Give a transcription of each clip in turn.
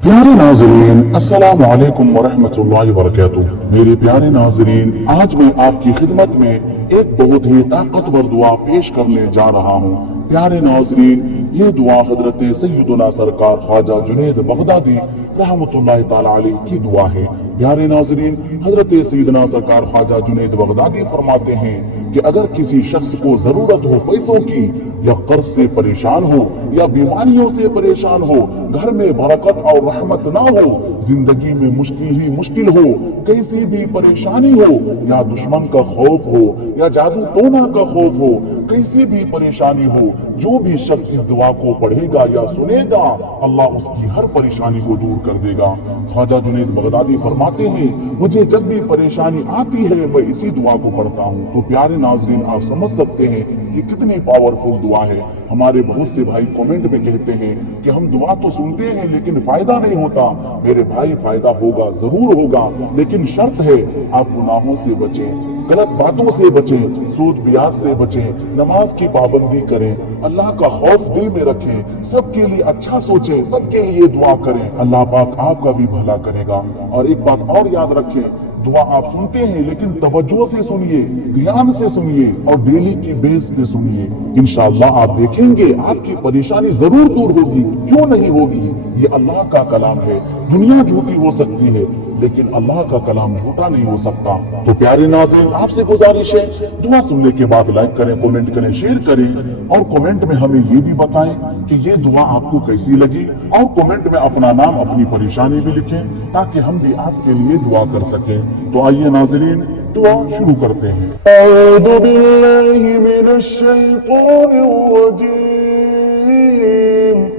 प्यारे नाजरीन, अस्सलाम वालेकुम वरहमतुल्लाहि वबरकातुह। मेरे प्यारे नाजरीन, आज मैं आपकी खिदमत में एक बहुत ही ताकतवर दुआ पेश करने जा रहा हूँ। प्यारे नाजरीन, ये दुआ हजरत सैयदना सरकार ख्वाजा जुनैद बगदादी रहमतुल्लाहि ताला अलैह की दुआ है। प्यारे नाजरीन, हजरत सैयदना सरकार ख्वाजा जुनैद बगदादी फरमाते हैं कि अगर किसी शख्स को जरूरत हो पैसों की, या कर्ज से परेशान हो, या बीमारियों से परेशान हो, घर में बरकत और रहमत ना हो, जिंदगी में मुश्किल ही मुश्किल हो, कैसी भी परेशानी हो, या दुश्मन का खौफ हो, या जादू टोना का खौफ हो, कैसी भी परेशानी हो, जो भी शख्स इस दुआ को पढ़ेगा या सुनेगा, अल्लाह उसकी हर परेशानी को दूर कर देगा। ख्वाजा जुनैद बगदादी फरमाते हैं, मुझे जब भी परेशानी आती है मैं इसी दुआ को पढ़ता हूँ। तो प्यारे नाजरीन, आप समझ सकते हैं कि कितनी पावरफुल दुआ है। हमारे बहुत से भाई कमेंट में कहते हैं कि हम दुआ तो सुनते हैं लेकिन फायदा नहीं होता। मेरे भाई, फायदा होगा, जरूर होगा, लेकिन शर्त है आप गुनाहों से बचें, गलत बातों से बचें, सूद ब्याज से बचें, नमाज की पाबंदी करें, अल्लाह का खौफ दिल में रखें, सबके लिए अच्छा सोचें, सबके लिए दुआ करें। अल्लाह पाक आपका भी भला करेगा। और एक बात और याद रखें, दुआ आप सुनते हैं लेकिन तवज्जो से सुनिए, ध्यान से सुनिए और डेली की बेस पे सुनिए। इंशाअल्लाह आप देखेंगे आपकी परेशानी जरूर दूर होगी। क्यों नहीं होगी? ये अल्लाह का कलाम है। दुनिया झूठी हो सकती है लेकिन अल्लाह का कलाम झूठा नहीं हो सकता। तो प्यारे नाज़रीन, आपसे गुजारिश है, दुआ सुनने के बाद लाइक करें, कमेंट करें, शेयर करें और कमेंट में हमें ये भी बताएं कि ये दुआ आपको कैसी लगी, और कमेंट में अपना नाम, अपनी परेशानी भी लिखें ताकि हम भी आपके लिए दुआ कर सकें। तो आइए नाज़रीन, दुआ शुरू करते हैं। अऊज़ु बिल्लाहि मिनश शैतानिर रजीम।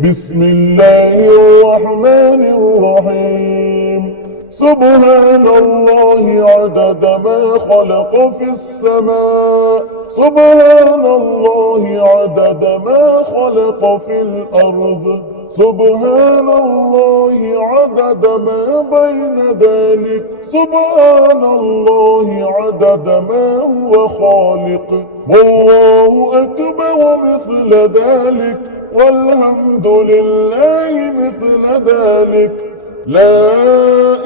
बिस्मिल्लाहिर रहमानिर रहीम। सुब्हानल्लाहि अदद मा खलक़ फिस समा, सुब्हानल्लाहि अदद मा खलक़ फिल अर्द, सुब्हानल्लाहि अदद मा बैन ज़ालिक, सुब्हानल्लाहि अदद मा हुवा खालिक़, वल्लाहु अकबर मिस्ल ज़ालिक, वल्हम्दुलिल्लाहि मिस्ल ज़ालिक, ला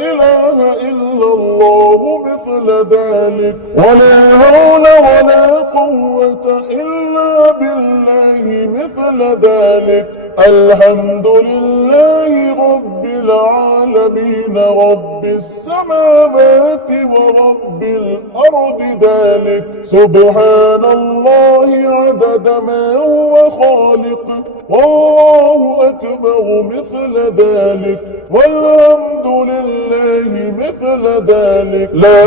इलाहा इल्लल्लाहु मिस्ल ज़ालिक, वला हौला वला कुव्वता इल्ला बिल्लाहि मिस्ल ज़ालिक, अल्हम्दुलिल्लाहि रब्बिल आलमीन, रब्बिस समावाति व रब्बिल अर्दि ज़ालिक, सुब्हानल्लाहि अदद मा हुवा खालिक़, वल्लाहु अकबर मिस्ल ज़ालिक, वल्हम्दुलिल्लाहि मिस्ल ज़ालिक, ला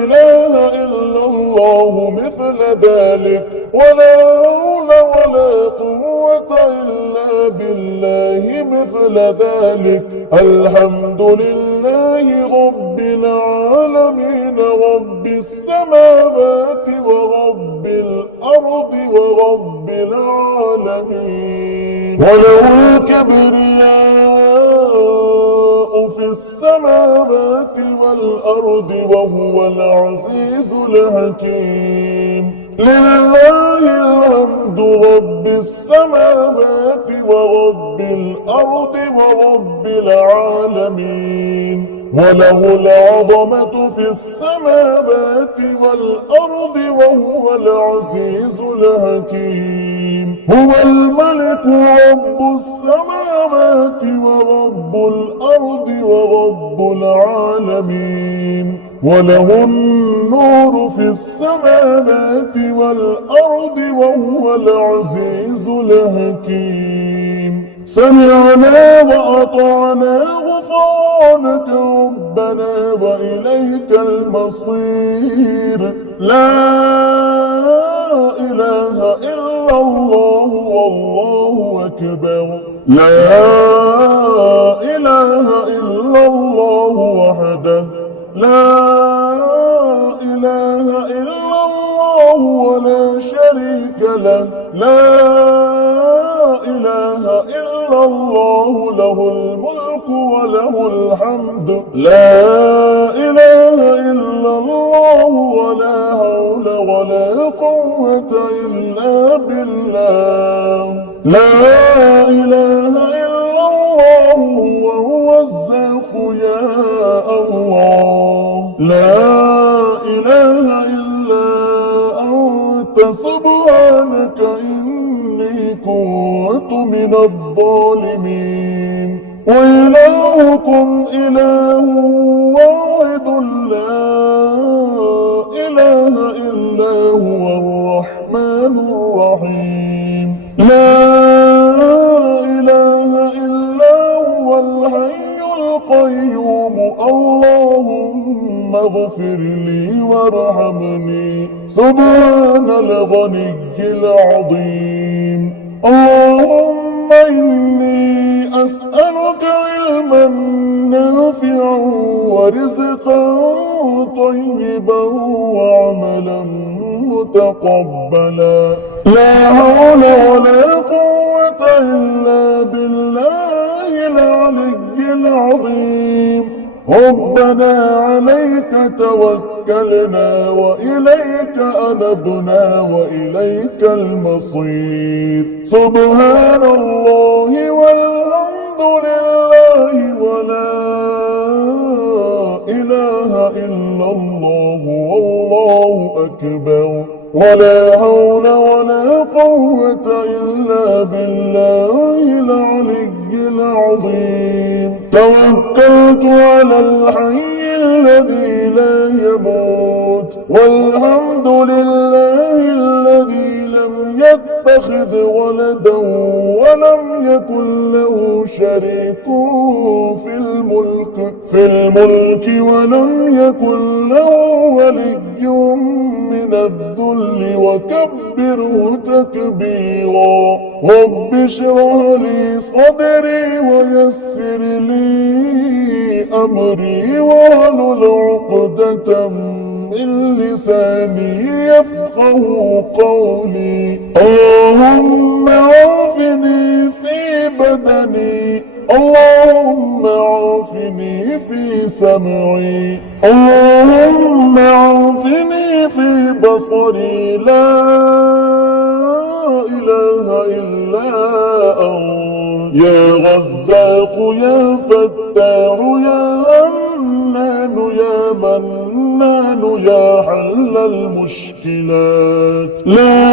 इलाहा इल्लल्लाहु मिस्ल ज़ालिक, वला हौला वला कुव्वता इल्ला बिल्लाहि मिस्ल ज़ालिक, अल्हम्दुलिल्लाहि रब्बिल आलमीन, रब्बिस समावाति व रब्बिल अर्दि व रब्बिल आलमीन, वलहुल किब्रियाउ फिस समावाति वल अर्दि व हुवल अज़ीज़ुल हकीम। लिल्लाहिल हम्दु रब्बिस समावाति व रब्बिल अर्दि व रब्बिल आलमीन, वलहुल अज़मतु फिस समावाति वल अर्दि व हुवल अज़ीज़ुल हकीम। हुवल मलिकु रब्बुस समावाति व रब्बुल अर्दि व रब्बुल आलमीन, वलहुन नूरु फिस समावाति वल अर्दि व हुवल अज़ीज़ुल हकीम। समिअना व अतअना गुफ़रानक रब्बना व इलैकल मसीर। ला इलाहा इल्लल्लाहु वल्लाहु अकबर। ला इलाहा इल्लल्लाहु वहदह, ला इलाहा इल्लल्लाहु वला शरीक लह, ला इलाहा इल्लल्लाहु लहुल मुल्कु व लहुल हम्दु, ला इलाहा इल्लल्लाहु वला हौला वला कुव्वता इल्ला बिल्लाह, ला इलाहा इल्लल्लाहु हुवा من الظالمين وإلهكم إله واحد لا إله إلا هو الرحمن الرحيم لا إله إلا هو الحي القيوم اللهم اغفر لي وارحمني سبحان الغني العظيم اللهم إني أسألك علما نافعا ورزقا طيبا وعملا متقبلا لا حول ولا قوة إلا بالله العلي العظيم ربنا عليك توكلنا وإليك أنبنا وإليك المصير سبحان الله والحمد لله ولا إله إلا الله والله أكبر ولا حول ولا قوة إلا بالله العلي العظيم توكلت على الحي الذي لا يموت والحمد لله الذي لم يتخذ ولدا ولم يكن له شريك في الملك ولم يكن له ولي من الذل وكبره تكبيرا رب اشرح لي صدري ويسر لي أمري واحلل عقدة من لساني يفقه قولي اللهم عافني في بدني اللهم عافني في سمعي اللهم عافني في بصري لا إله إلا أنت يا رزاق يا فتاح يا حنان يا منان يا حل المشكلات لا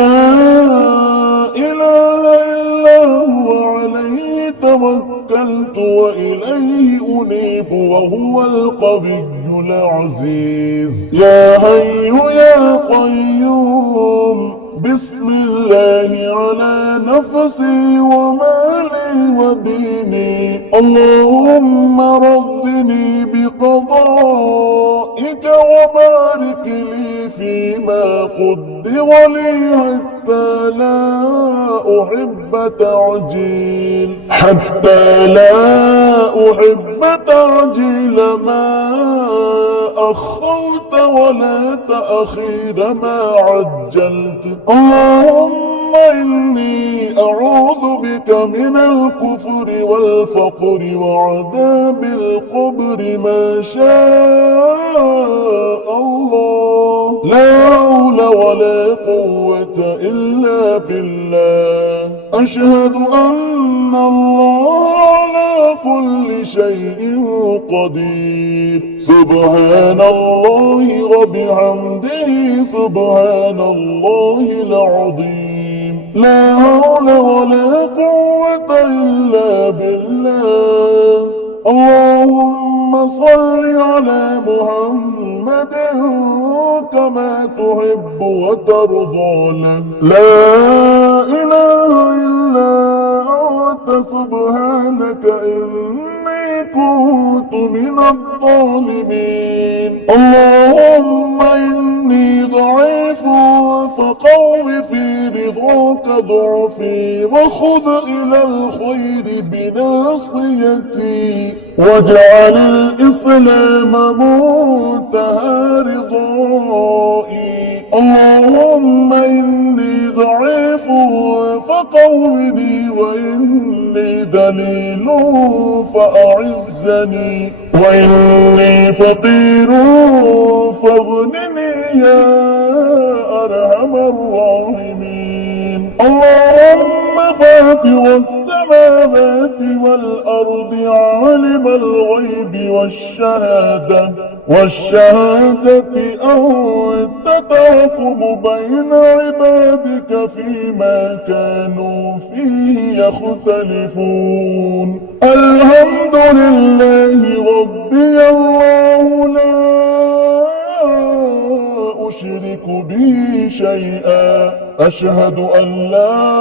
إله إلا هو عليه توكلت وإليه أنيب وهو القوي العزيز يا حي يا قيوم بسم الله على نفسي ومالي وديني اللهم ردني بقضائك وبارك لي فيما قدر لي حتى لا أحب تعجيل ما أخرت ولا تأخير ما عجلت اللهم إني أعوذ بك من الكفر والفقر وعذاب القبر ما شاء الله لا حول ولا قوة إلا بالله أشهد أن الله على كل شيء قدير سبحان الله وبحمده سبحان الله العظيم لا حول ولا قوة إلا بالله اللهم صل على محمد كما تحب وترضى له لا إله إلا أنت سبحانك إني كنت من الظالمين اللهم إني ضعيف فقو في رضاك ضعفي وخذ إلى الخير بناصيتي واجعل الإسلام منتهى رضائي اللهم إني ضعيف فقوني وإني دليل فأعزني وإني فقير فاغنني يا أرحم الراحمين اللهم فاطر السماوات السماوات والأرض عالم الغيب والشهادة أنت تحكم بين عبادك فيما كانوا فيه يختلفون الحمد لله ربي الله لا أشرك به شيئا أشهد أن لا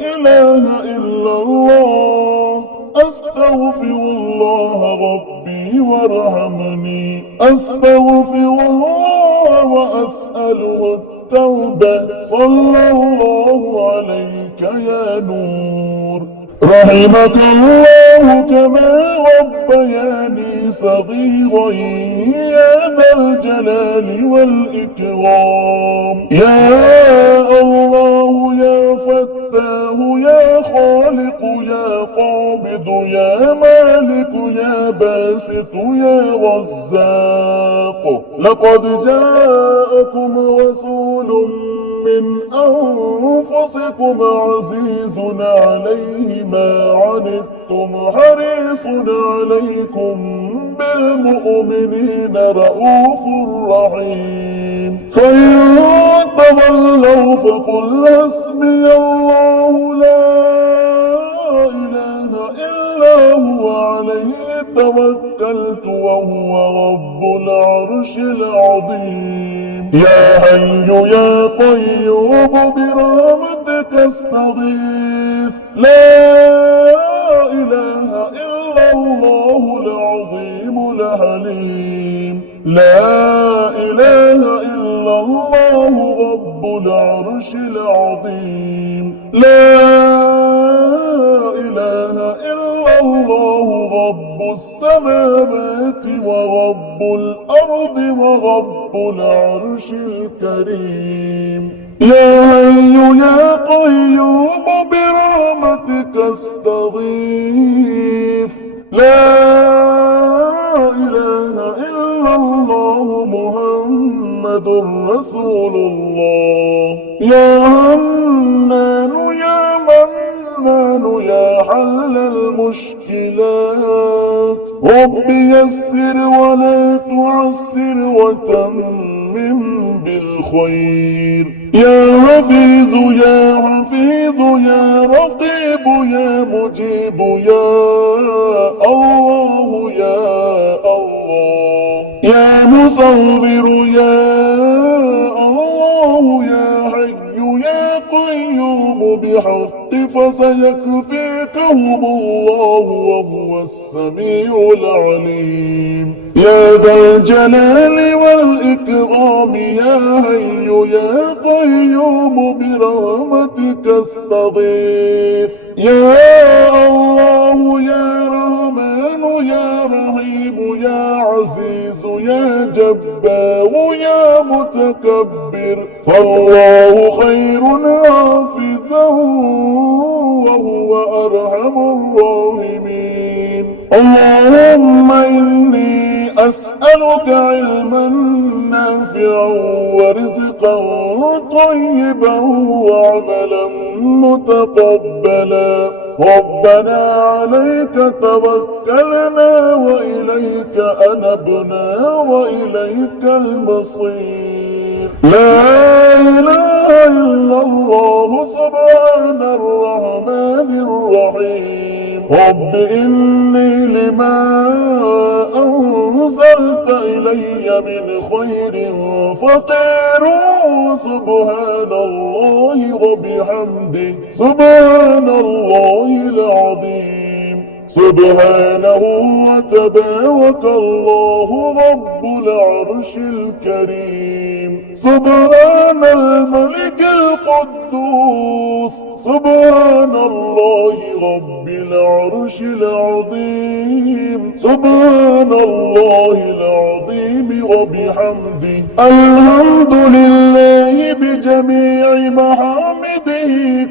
إله إلا الله أستغفر الله ربي وارحمني أستغفر الله وأسأله التوبة صلى الله عليك يا نور رحمك الله كما ربياني صغيرا يا ذا الجلال والإكرام يا الله يا فتاه يا خالق يا قابض يا مالك يا باسط يا رزاق لقد جاءكم رسول من أنفسكم عزيز عليه ما عنتم حريص عليكم بالمؤمنين رؤوف رحيم فإن تولوا فقل حسبي الله لا إله إلا هو عليه توكلت وهو رب العرش العظيم يا حي يا قيوم برحمتك استغيث لا إله إلا الله العظيم الحليم لا إله إلا الله رب العرش العظيم لا إله إلا الله رب السماوات ورب الأرض ورب العرش الكريم يا حي يا قيوم برحمتك استغيث لا إله إلا الله محمد رسول الله يا حنان يا منان يا حل المشكلات رب يسر ولا تعسر وتمم بالخير يا حفيظ يا حفيظ يا رقيب يا مجيب يا الله يا الله يا مصور يا الله يا حي يا قيوم بحق فسيكفيكهم الله وهو السميع العليم يا ذا الجلال والإكرام يا حي يا قيوم برحمتك استغيث يا الله يا رحمن يا رحيم يا عزيز يا جبار يا متكبر فالله خير حافظا وهو أرحم الراحمين اللهم إني أسألك علما نافعا ورزقا طيبا وعملا متقبلا ربنا عليك توكلنا وإليك أنبنا وإليك المصير لا إله إلا الله سبحان الرحمن الرحيم رب إني لما أنزلت إلي من خير فقير سبحان الله وبحمده سبحان الله العظيم سبحانه وتبارك الله رب العرش الكريم سبحان الملك القدوس سبحان الله رب العرش العظيم سبحان الله العظيم وبحمده الحمد لله بجميع محامده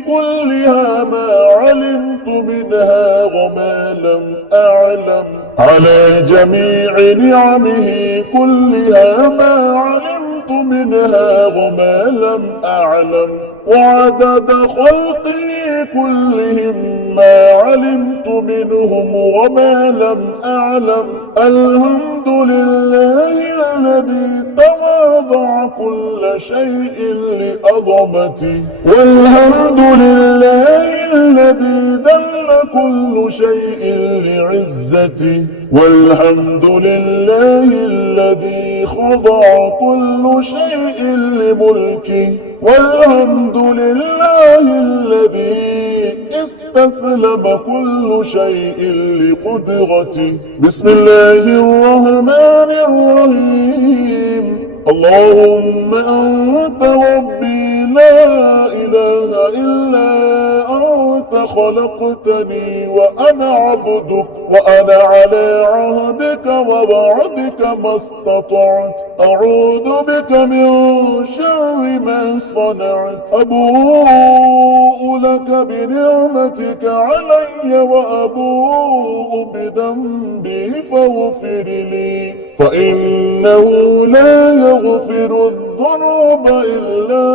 كلها ما علمت منها وما لم أعلم على جميع نعمه كلها ما علمت منها وما لم أعلم وعدد خلقي كلهم ما علمت منهم وما لم أعلم. الحمد لله الذي تواضع كل شيء لعظمته، والحمد لله الذي ذل كل شيء لعزته، والحمد لله الذي خضع كل شيء لملكه، والحمد لله الذي استسلم كل شيء لقدرته. بسم الله الرحمن الرحيم. اللهم أنت ربي لا إله إلا أنت، خلقتني وأنا عبدك، وأنا على عهدك ووعدك ما استطعت. أعوذ بك من شر ما صنعت. أبوء لك بنعمتك علي وأبوء بذنبي فاغفر لي، فإنه لا يغفر الذنوب إلا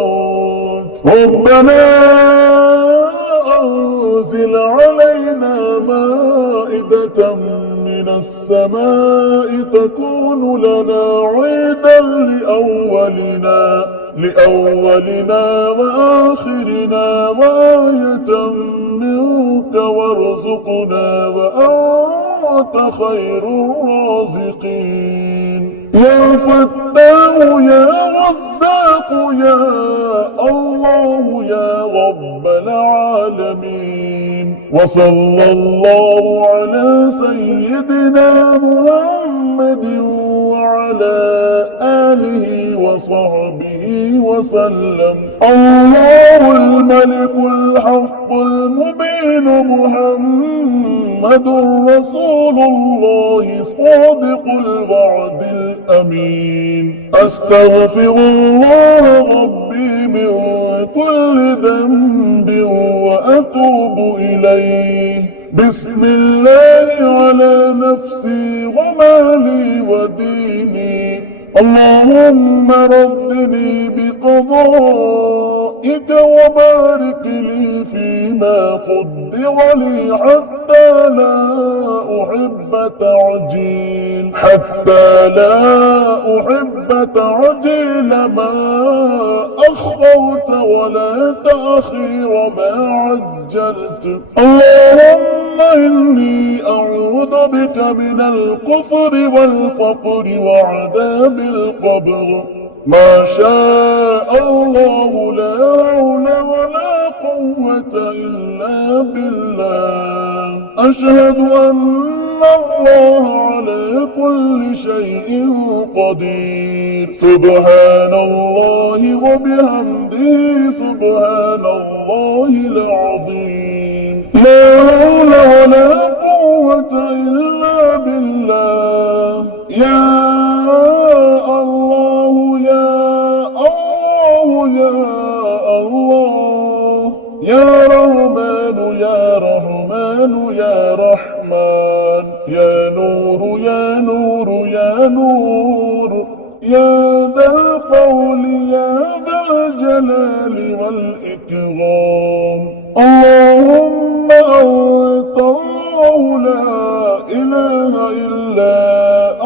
أنت. ربنا أنزل علينا مائدة من السماء تكون لنا عيدا لأولنا وآخرنا وآية منك، وارزقنا وأنت خير الرازقين. يا فتاح يا رزاق يا الله يا رب العالمين. وصلى الله على سيدنا محمد وعلى آله وصحبه وسلم. الله الملك الحق المبين محمد رسول الله صادق الوعد الأمين. أستغفر الله ربي من كل ذنب وأتوب إليه. بسم الله على نفسي ومالي وديني. اللهم ردني بقضائك وبارك لي فيما قدر لي حتى لا أحب تعجيل ما أخرت ولا تأخير ما عجلت. اللهم إني أعوذ بك من الكفر والفقر وعذاب القبر. ما شاء الله لا حول ولا قوة إلا بالله. أشهد أن الله على كل شيء قدير. سبحان الله وبحمده سبحان الله العظيم. لا حول ولا قوة إلا بالله. يا الله يا الله يا الله، يا رحمن يا رحمن يا رحمن، يا نور يا نور يا نور، يا ذا القول يا ذا الجلال والإكرام. اللهم أنت الله لا إله إلا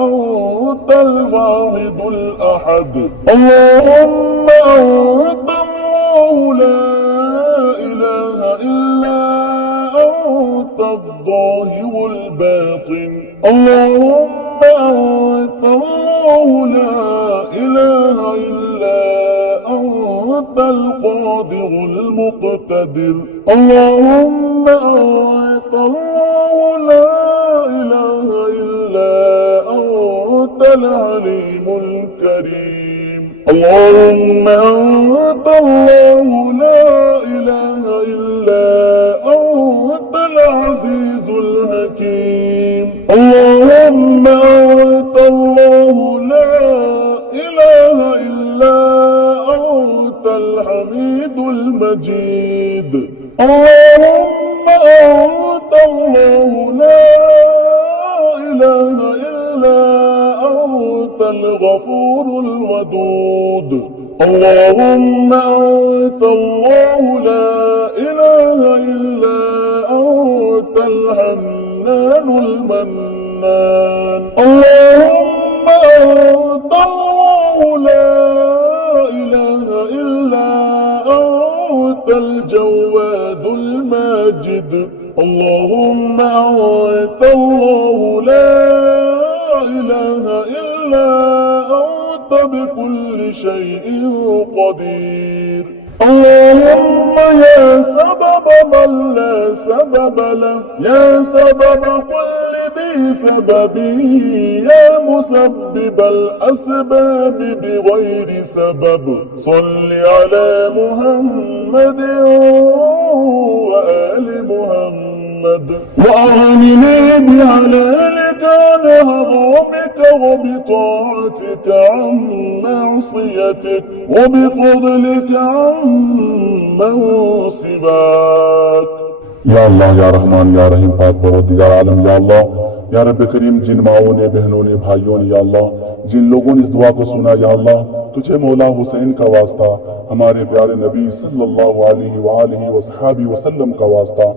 أنت الواحد الأحد. اللهم أنت الله لا إله إلا أنت الظاهر الباطن. اللهم أنت الله لا إله إلا أنت القادر المقتدر. اللهم أنت الله لا إله إلا أنت العليم الكريم. اللهم أنت الله لا إله إلا أنت العزيز الحكيم. اللهم أنت الله لا إله إلا أنت الحميد المجيد. اللهم أنت الله لا إله إلا أنت الغفور الودود. اللهم أنت الله لا إله إلا أنت الحنان المنان. اللهم أنت الله لا إله إلا أنت الجواد الماجد. اللهم أنت الله لا إله إلا أنت بكل شيء قدير. اللهم يا سبب من لا سبب له، يا سبب كل ذي سبب، يا مسبب الأسباب بغير سبب، صل على محمد وآل محمد، وأغنني بحلالك عن حرامك وبطاعتك عن معصيتك وبفضلك عمن سواك. یا اللہ یا رحمان یا رحیم پاک پروردگار عالم یا اللہ یا رب کریم، جن ماؤں نے، بہنوں نے، بھائیوں نے یا اللہ، جن لوگوں نے اس دعا کو سنا یا اللہ، تجھے مولا حسین کا واسطہ، ہمارے پیارے نبی صلی اللہ علیہ وآلہ وصحابہ وسلم کا واسطہ،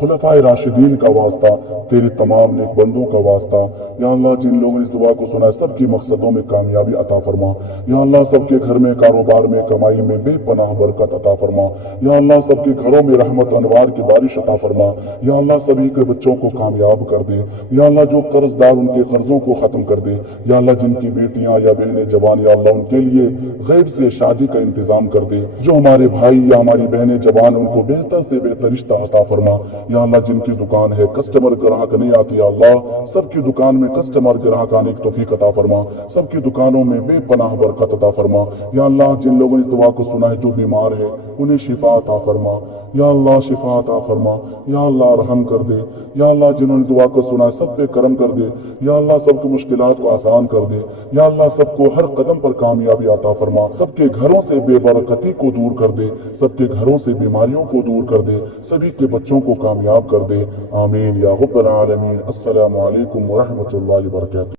خلفائے راشدین کا واسطہ، تیرے تمام نیک بندوں کا واسطہ یا اللہ، جن لوگوں نے اس دعا کو سنا سب کی مقصدوں میں کامیابی عطا فرما یا اللہ، سب کے گھر میں، کاروبار میں، کمائی میں بے پناہ برکت عطا فرما یا اللہ، سب کے گھروں میں رحمت انوار کی بارش عطا فرما یا اللہ، سبھی کے بچوں کو کامیاب کر دے یا اللہ، جو قرض دار ان کے قرضوں کو ختم کر دے یا اللہ، جن کی بیٹیاں یا بہنیں جوان یا اللہ، ان کے لیے غیب سے شادی کا انتظام کر دے، جو ہمارے بھائی یا ہماری بہنیں جوان ان کو بہتر سے بہتر رشتہ عطا فرما یا اللہ، جن کی دکان ہے کسٹمر گراہک نہیں آتی یا اللہ، سب کی دکان میں کسٹمر گراہک آنے کی توفیق عطا فرما، سب کی دکانوں میں بے پناہ برکت عطا فرما یا اللہ، جن لوگوں نے اس دعا کو سنا ہے جو بیمار ہے انہیں شفا عطا فرما یا اللہ، شفا عطا فرما یا اللہ، رحم کر دے یا اللہ، جنہوں نے دعا کو سنا ہے سب پہ کرم کر دے یا اللہ، سب کی مشکلات کو آسان کر دے یا اللہ، سب کو ہر قدم پر کامیابی عطا فرما، سب کے گھروں سے بے برکتی کو دور کر دے، سب کے گھروں سے بیماریوں کو دور کر دے، سبھی کے بچوں کو کامیاب کر دے، آمین یا رب العالمین۔ السلام علیکم ورحمۃ اللہ وبرکاتہ۔